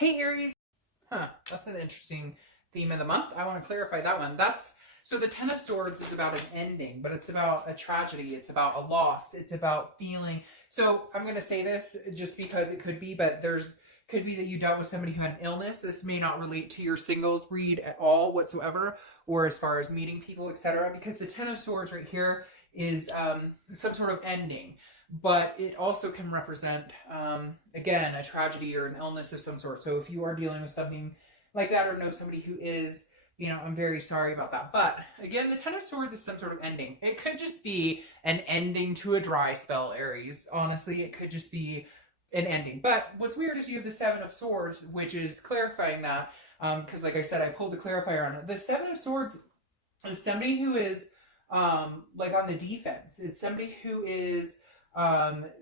Hey Aries, that's an interesting theme of the month. I want to clarify that one. So the Ten of Swords is about an ending, but it's about a tragedy. It's about a loss. It's about feeling. So I'm going to say this just because it could be, but could be that you dealt with somebody who had an illness. This may not relate to your singles read at all whatsoever, or as far as meeting people, etc. Because the Ten of Swords right here is some sort of ending. But it also can represent, again, a tragedy or an illness of some sort. So if you are dealing with something like that or know somebody who is, I'm very sorry about that. But again, the Ten of Swords is some sort of ending. It could just be an ending to a dry spell, Aries. Honestly, it could just be an ending. But what's weird is you have the Seven of Swords, which is clarifying that. Because like I said, I pulled the clarifier on it. The Seven of Swords is somebody who is like on the defense. It's somebody who is...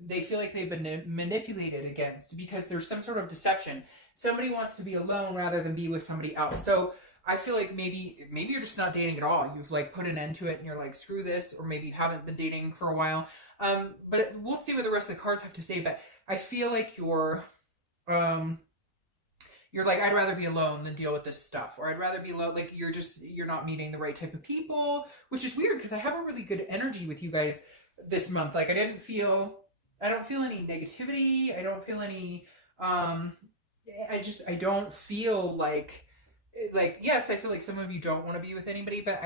they feel like they've been manipulated against because there's some sort of deception. Somebody wants to be alone rather than be with somebody else. So I feel like maybe you're just not dating at all. You've like put an end to it and you're like, screw this, or maybe you haven't been dating for a while. We'll see what the rest of the cards have to say. But I feel like you're like, I'd rather be alone than deal with this stuff, or I'd rather be alone. Like you're not meeting the right type of people, which is weird because I have a really good energy with you guys this month. Like I don't feel any negativity. I don't feel any, I don't feel like, yes, I feel like some of you don't want to be with anybody, but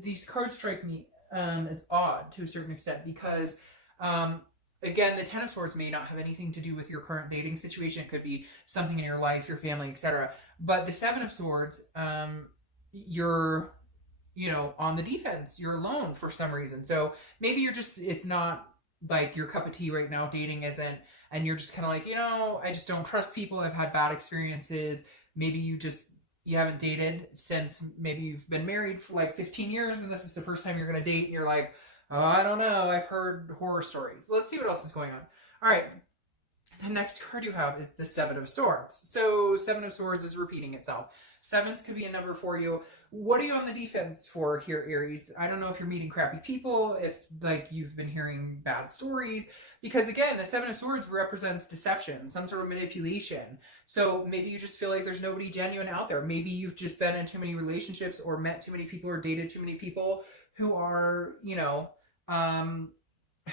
these cards strike me, as odd to a certain extent because, again, the Ten of Swords may not have anything to do with your current dating situation. It could be something in your life, your family, etc. But the Seven of Swords, you're on the defense. You're alone for some reason. So maybe it's not like your cup of tea right now, dating isn't, and you're just kind of like, I just don't trust people. I've had bad experiences. Maybe you haven't dated since maybe you've been married for like 15 years and this is the first time you're going to date and you're like, oh, I don't know. I've heard horror stories. Let's see what else is going on. All right. The next card you have is the Seven of Swords. So Seven of Swords is repeating itself. Sevens could be a number for you. What are you on the defense for here, Aries? I don't know if you're meeting crappy people, if like you've been hearing bad stories, because again, the Seven of Swords represents deception, some sort of manipulation. So maybe you just feel like there's nobody genuine out there. Maybe you've just been in too many relationships or met too many people or dated too many people who are,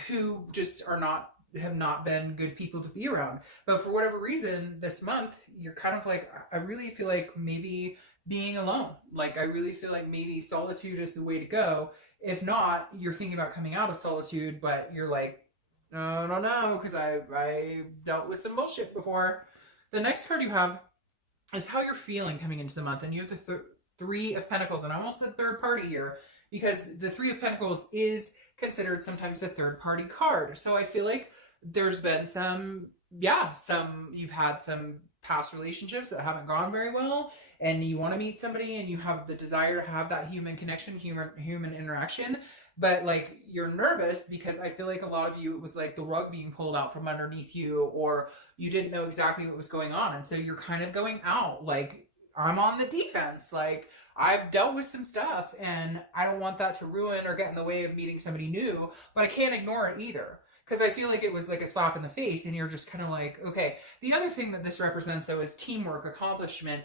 who just have not been good people to be around. But for whatever reason, this month, you're kind of like, I really feel like maybe being alone. Like, I really feel like maybe solitude is the way to go. If not, you're thinking about coming out of solitude, but you're like, I don't know, because I dealt with some bullshit before. The next card you have is how you're feeling coming into the month. And you have the Three of Pentacles, and almost the third party here, because the Three of Pentacles is considered sometimes a third party card. So I feel like there's been you've had some past relationships that haven't gone very well, and you want to meet somebody and you have the desire to have that human connection, human interaction, but like you're nervous because I feel like a lot of you, it was like the rug being pulled out from underneath you, or you didn't know exactly what was going on. And so you're kind of going out like, I'm on the defense. Like I've dealt with some stuff and I don't want that to ruin or get in the way of meeting somebody new, but I can't ignore it either. Because I feel like it was like a slap in the face and you're just kind of like, okay. The other thing that this represents though is teamwork, accomplishment,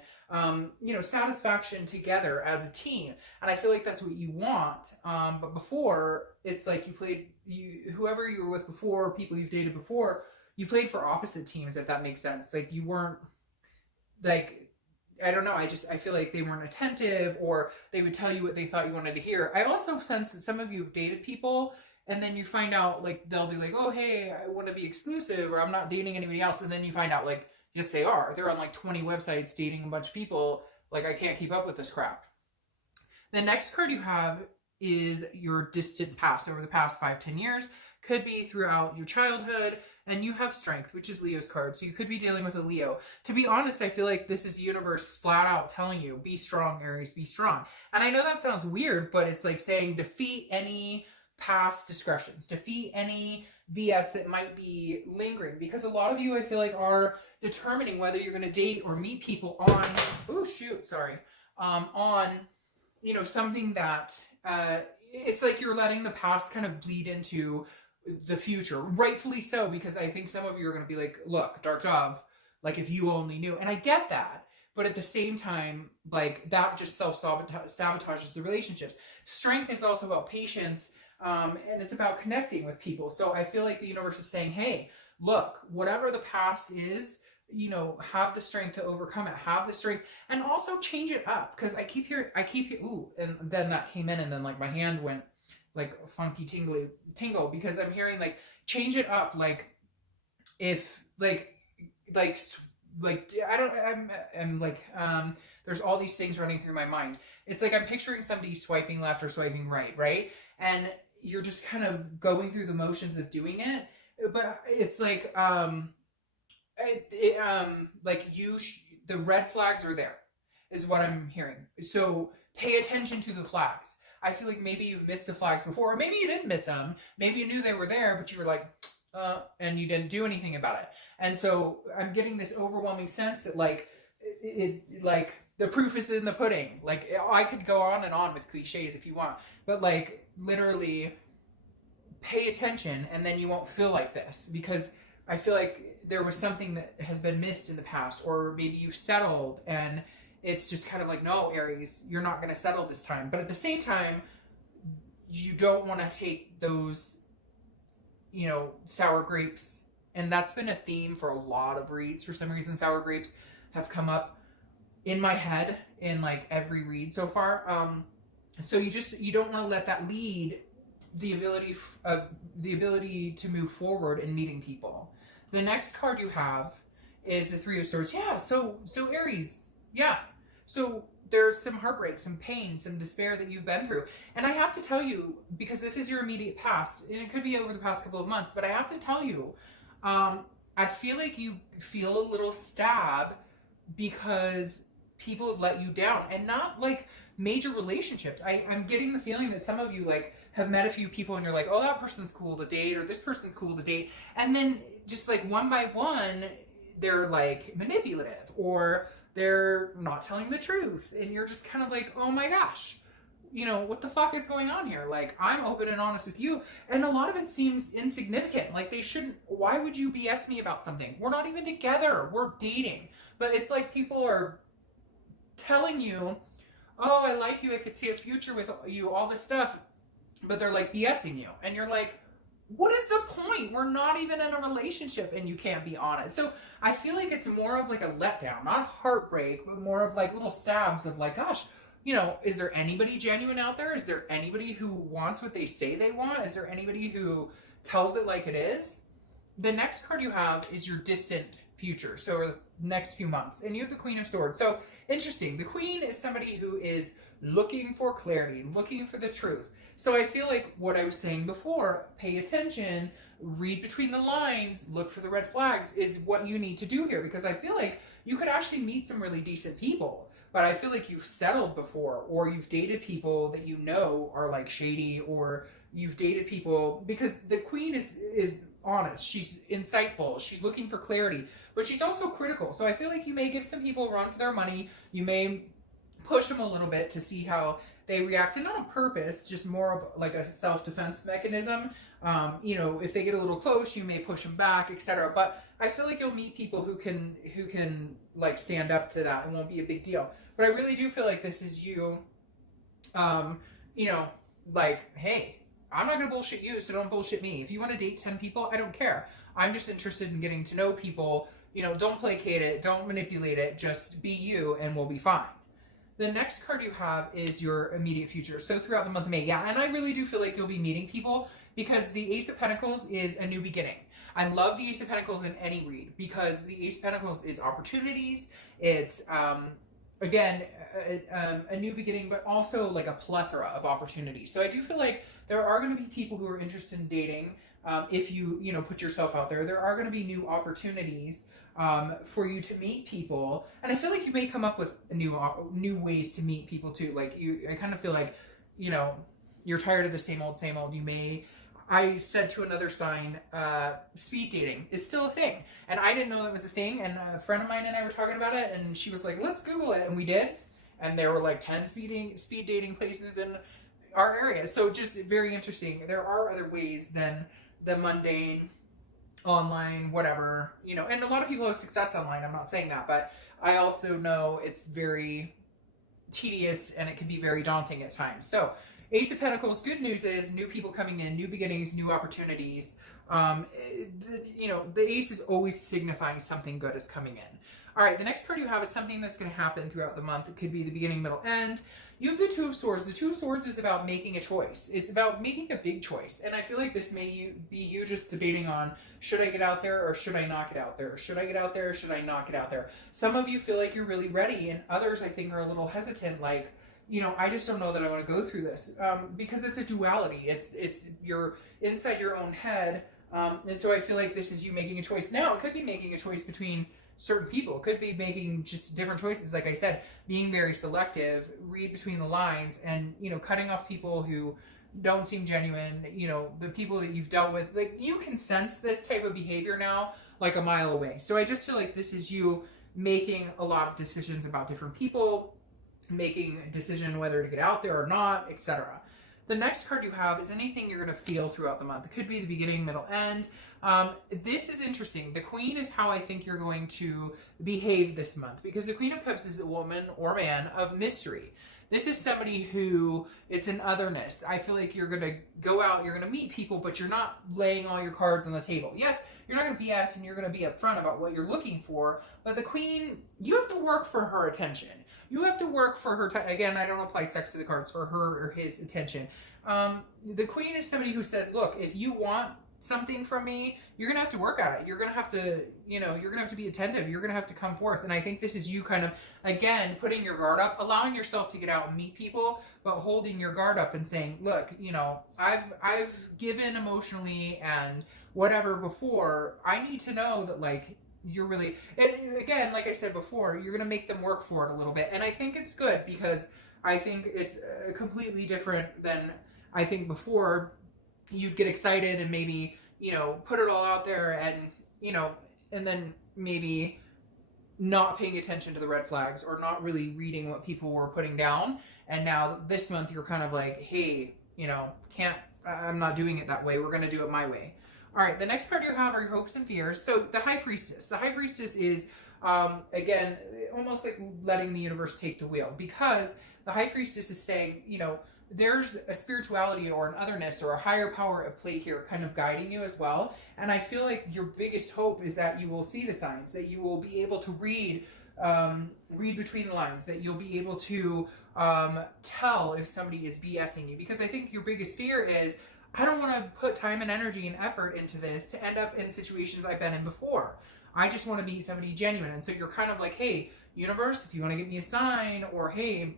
satisfaction together as a team. And I feel like that's what you want. But before, it's like whoever you were with before, people you've dated before, you played for opposite teams, if that makes sense. Like you weren't like, I don't know. I feel like they weren't attentive, or they would tell you what they thought you wanted to hear. I also sense that some of you have dated people and then you find out like, they'll be like, oh, hey, I want to be exclusive, or I'm not dating anybody else. And then you find out like, yes, they are. They're on like 20 websites dating a bunch of people. Like, I can't keep up with this crap. The next card you have is your distant past, over the past 5-10 years. Could be throughout your childhood, and you have Strength, which is Leo's card. So you could be dealing with a Leo. To be honest, I feel like this is the universe flat out telling you, be strong, Aries, be strong. And I know that sounds weird, but it's like saying defeat any past discretions, defeat any BS that might be lingering, because a lot of you, I feel like, are determining whether you're going to date or meet people on, something that, it's like you're letting the past kind of bleed into the future, rightfully so, because I think some of you are going to be like, look, Dark Dove, Like, if you only knew. And I get that. But at the same time, like, that just self-sabotages the relationships. Strength is also about patience, and it's about connecting with people. So I feel like the universe is saying, hey, look, whatever the past is, you know, have the strength to overcome it. Have the strength, and also change it up. Because I keep hearing, ooh, and then that came in, and then like my hand went like funky tingle, because I'm hearing like change it up. Like, if like I don't, I'm like, there's all these things running through my mind. It's like I'm picturing somebody swiping left or swiping right? And you're just kind of going through the motions of doing it, but it's like, like the red flags are there, is what I'm hearing. So pay attention to the flags. I feel like maybe you've missed the flags before, or maybe you didn't miss them. Maybe you knew they were there, but you were like, and you didn't do anything about it. And so I'm getting this overwhelming sense that like like the proof is in the pudding. Like, I could go on and on with cliches if you want, but like literally pay attention, and then you won't feel like this, because I feel like there was something that has been missed in the past, or maybe you've settled and it's just kind of like, no, Aries, you're not going to settle this time. But at the same time, you don't want to take those, you know, sour grapes. And that's been a theme for a lot of reads. For some reason, sour grapes have come up in my head in like every read so far. So you don't want to let that lead the ability to move forward in meeting people. The next card you have is the Three of Swords. Yeah, so Aries, yeah. So there's some heartbreak, some pain, some despair that you've been through. And I have to tell you, because this is your immediate past, and it could be over the past couple of months, but I have to tell you, I feel like you feel a little stab because people have let you down, and not like major relationships. I'm getting the feeling that some of you like have met a few people and you're like, oh, that person's cool to date, or this person's cool to date. And then just like one by one, they're like manipulative, or they're not telling the truth. And you're just kind of like, oh my gosh, you know, what the fuck is going on here? Like, I'm open and honest with you, and a lot of it seems insignificant. Like, they shouldn't, why would you BS me about something? We're not even together, we're dating. But it's like people are telling you, oh, I like you, I could see a future with you, all this stuff, but they're like BSing you. And you're like, what is the point? We're not even in a relationship and you can't be honest. So I feel like it's more of like a letdown, not heartbreak, but more of like little stabs of like, gosh, you know, is there anybody genuine out there? Is there anybody who wants what they say they want? Is there anybody who tells it like it is? The next card you have is your distant future, so next few months. And you have the Queen of Swords. So interesting. The Queen is somebody who is looking for clarity, looking for the truth. So I feel like what I was saying before, pay attention, read between the lines, look for the red flags, is what you need to do here. Because I feel like you could actually meet some really decent people. But I feel like you've settled before, or you've dated people that you know are like shady, or you've dated people, because the Queen is honest, she's insightful, she's looking for clarity, but she's also critical. So I feel like you may give some people a run for their money, you may push them a little bit to see how they react, and not on purpose, just more of like a self-defense mechanism. You know, if they get a little close, you may push them back, etc. But I feel like you'll meet people who can like stand up to that and won't be a big deal. But I really do feel like this is you, you know, like, hey, I'm not gonna bullshit you, so don't bullshit me. If you want to date 10 people, I don't care. I'm just interested in getting to know people. You know, don't placate it, don't manipulate it, just be you and we'll be fine. The next card you have is your immediate future. So throughout the month of May, yeah, and I really do feel like you'll be meeting people, because the Ace of Pentacles is a new beginning. I love the Ace of Pentacles in any read, because the Ace of Pentacles is opportunities. It's, again, a new beginning, but also like a plethora of opportunities. So I do feel like there are going to be people who are interested in dating. If you know, put yourself out there, there are going to be new opportunities for you to meet people. And I feel like you may come up with new ways to meet people too. Like I kind of feel like, you know, you're tired of the same old. You may, I said to another sign, speed dating is still a thing. And I didn't know that was a thing. And a friend of mine and I were talking about it, and she was like, let's Google it. And we did. And there were like 10 speed dating places in our area. So just very interesting. There are other ways than the mundane, online, whatever, you know, and a lot of people have success online. I'm not saying that, but I also know it's very tedious and it can be very daunting at times. So Ace of Pentacles, good news is new people coming in, new beginnings, new opportunities. You know, the ace is always signifying something good is coming in. All right, the next card you have is something that's going to happen throughout the month. It could be the beginning, middle, end. You have the Two of Swords. The Two of Swords is about making a choice. It's about making a big choice. And I feel like this may be you just debating on, should I get out there or should I not get out there? Should I get out there or should I not get out there? Some of you feel like you're really ready, and others I think are a little hesitant, like, you know, I just don't know that I want to go through this, because it's a duality. It's you're inside your own head, and so I feel like this is you making a choice. Now, it could be making a choice between certain people. It could be making just different choices. Like I said, being very selective, read between the lines, and, you know, cutting off people who don't seem genuine. You know, the people that you've dealt with, like, you can sense this type of behavior now like a mile away. So I just feel like this is you making a lot of decisions about different people, making a decision whether to get out there or not, etc. The next card you have is anything you're going to feel throughout the month. It could be the beginning, middle, end. This is interesting. The Queen is how I think you're going to behave this month, because the Queen of Cups is a woman or man of mystery. This is somebody who, it's an otherness. I feel like you're going to go out, you're going to meet people, but you're not laying all your cards on the table. Yes, you're not going to BS and you're going to be upfront about what you're looking for, but the Queen, you have to work for her attention. You have to work for her. Again, I don't apply sex to the cards, for her or his attention. The Queen is somebody who says, look, if you want something from me, you're going to have to work at it. You're going to have to, you know, you're going to have to be attentive. You're going to have to come forth. And I think this is you kind of, again, putting your guard up, allowing yourself to get out and meet people, but holding your guard up and saying, look, you know, I've given emotionally and whatever before. I need to know that, like, you're really, and again, like I said before, you're going to make them work for it a little bit. And I think it's good, because I think it's completely different than I think before. You'd get excited and maybe, you know, put it all out there and, you know, and then maybe not paying attention to the red flags or not really reading what people were putting down. And now this month you're kind of like, hey, you know, I'm not doing it that way. We're going to do it my way. All right, the next card you have are your hopes and fears. So the High Priestess. The High Priestess is, again, almost like letting the universe take the wheel, because the High Priestess is saying, you know, there's a spirituality or an otherness or a higher power at play here kind of guiding you as well. And I feel like your biggest hope is that you will see the signs, that you will be able to read between the lines, that you'll be able to tell if somebody is BSing you. Because I think your biggest fear is, I don't want to put time and energy and effort into this to end up in situations I've been in before. I just want to meet somebody genuine. And so you're kind of like, hey, universe, if you want to give me a sign, or hey,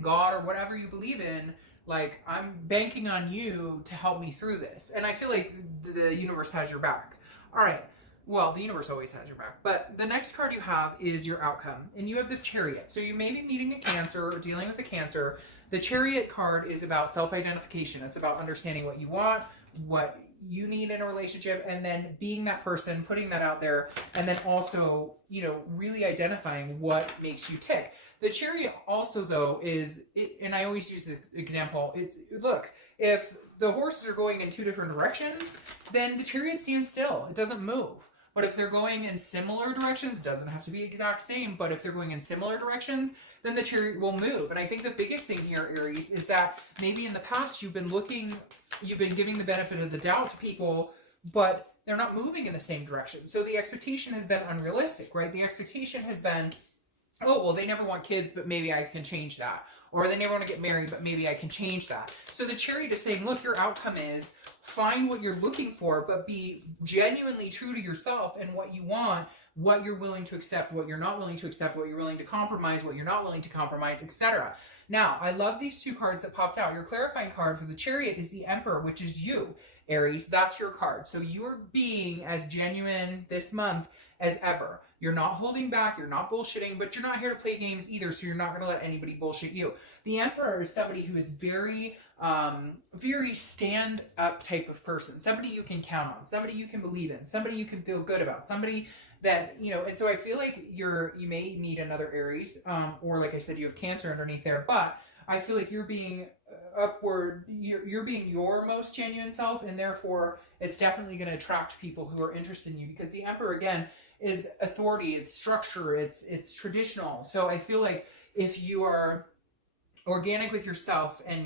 God, or whatever you believe in, like, I'm banking on you to help me through this. And I feel like the universe has your back. All right. Well, the universe always has your back. But the next card you have is your outcome. And you have the Chariot. So you may be meeting a Cancer or dealing with a Cancer. The Chariot card is about self-identification. It's about understanding what you want, what you need in a relationship, and then being that person, putting that out there, and then also, you know, really identifying what makes you tick. The Chariot also, though, is, and I always use this example, it's, look, if the horses are going in two different directions, then the Chariot stands still. It doesn't move. But if they're going in similar directions, doesn't have to be exact same, but if they're going in similar directions, then the Chariot will move. And I think the biggest thing here, Aries, is that maybe in the past you've been giving the benefit of the doubt to people, but they're not moving in the same direction. So the expectation has been unrealistic, right? The expectation has been, oh, well, they never want kids, but maybe I can change that. Or they never want to get married, but maybe I can change that. So the Chariot is saying, look, your outcome is find what you're looking for, but be genuinely true to yourself and what you want, what you're willing to accept, what you're not willing to accept, what you're willing to compromise, what you're not willing to compromise, etc. Now, I love these two cards that popped out. Your clarifying card for the Chariot is the Emperor, which is you, Aries. That's your card. So you're being as genuine this month as ever. You're not holding back, you're not bullshitting, but you're not here to play games either, so you're not going to let anybody bullshit you. The Emperor is somebody who is very, very stand-up type of person. Somebody you can count on, somebody you can believe in, somebody you can feel good about, somebody that, you know, and so I feel like you may meet another Aries, or like I said, you have Cancer underneath there, but I feel like you're being upward, you're being your most genuine self, and therefore it's definitely going to attract people who are interested in you, because the Emperor, again, is authority, it's structure, it's traditional. So I feel like if you are organic with yourself and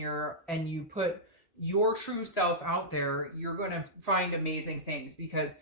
you put your true self out there, you're going to find amazing things, because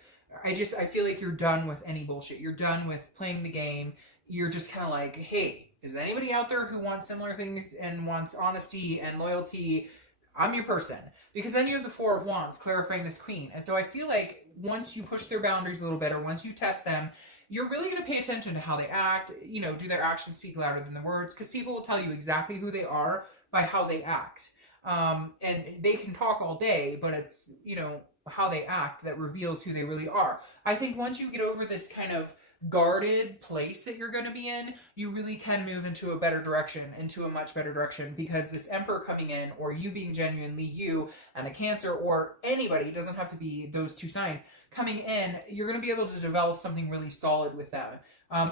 I feel like you're done with any bullshit. You're done with playing the game. You're just kind of like, hey, is there anybody out there who wants similar things and wants honesty and loyalty? I'm your person. Because then you have the Four of Wands clarifying this Queen. And so I feel like once you push their boundaries a little bit, or once you test them, you're really going to pay attention to how they act. You know, do their actions speak louder than the words? Because people will tell you exactly who they are by how they act. And they can talk all day, but it's, you know, how they act that reveals who they really are. I think once you get over this kind of guarded place that you're going to be in, you really can move into a better direction, into a much better direction, because this Emperor coming in, or you being genuinely you, and a Cancer, or anybody, it doesn't have to be those two signs, coming in, you're going to be able to develop something really solid with them.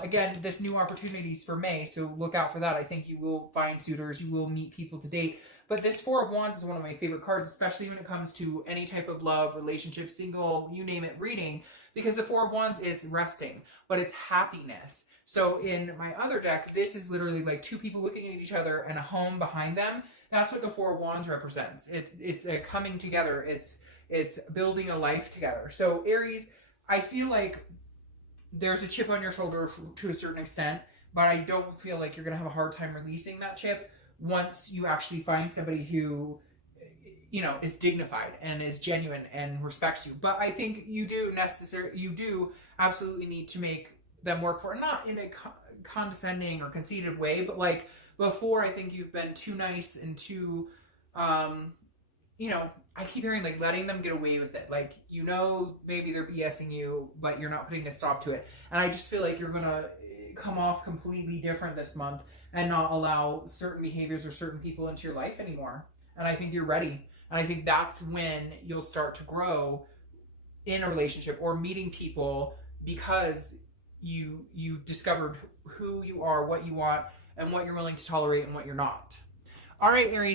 Again, this new opportunities for May, so look out for that. I think you will find suitors, you will meet people to date. But this Four of Wands is one of my favorite cards, especially when it comes to any type of love, relationship, single, you name it, reading, because the Four of Wands is resting, but it's happiness. So in my other deck, this is literally like two people looking at each other and a home behind them. That's what the Four of Wands represents. It's a coming together. It's building a life together. So Aries, I feel like there's a chip on your shoulder to a certain extent, but I don't feel like you're going to have a hard time releasing that chip once you actually find somebody who, you know, is dignified and is genuine and respects you. But I think you do absolutely need to make them work for it, not in a condescending or conceited way, but like before, I think you've been too nice and too, you know, I keep hearing like letting them get away with it. Like, you know, maybe they're BSing you, but you're not putting a stop to it. And I just feel like you're going to come off completely different this month and not allow certain behaviors or certain people into your life anymore. And I think you're ready. And I think that's when you'll start to grow in a relationship or meeting people, because you've discovered who you are, what you want, and what you're willing to tolerate and what you're not. All right, Aries.